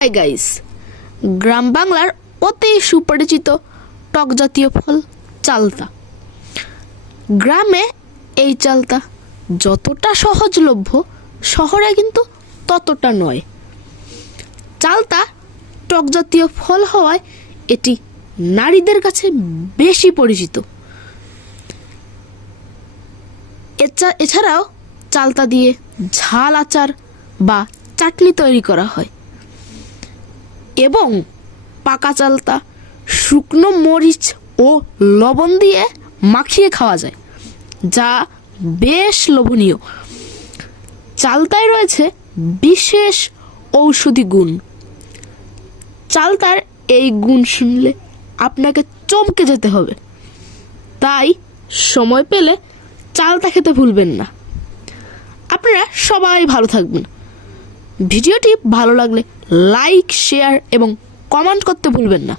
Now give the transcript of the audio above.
Hi guys, গ্রাম বাংলার অতি সুপরিচিত টক জাতীয় ফল চালতা। গ্রামে এই চালতা যতটা সহজলভ্য, শহরে কিন্তু ততটা নয়। চালতা টক জাতীয় ফল হওয়ায় এটি নারীদের কাছে বেশি পরিচিত। এছাড়াও চালতা দিয়ে ঝাল আচার বা চাটনি তৈরি করা হয় এবং পাকা চালতা শুকনো মরিচ ও লবণ দিয়ে মাখিয়ে খাওয়া যায়, যা বেশ লোভনীয়। চালতায় রয়েছে বিশেষ ঔষধি গুণ। চালতার এই গুণ শুনলে আপনাকে চমকে যেতে হবে, তাই সময় পেলে চালতা খেতে ভুলবেন না। আপনারা সবাই ভালো থাকবেন। ভিডিওটি ভালো লাগলে লাইক, শেয়ার এবং কমেন্ট করতে ভুলবেন না।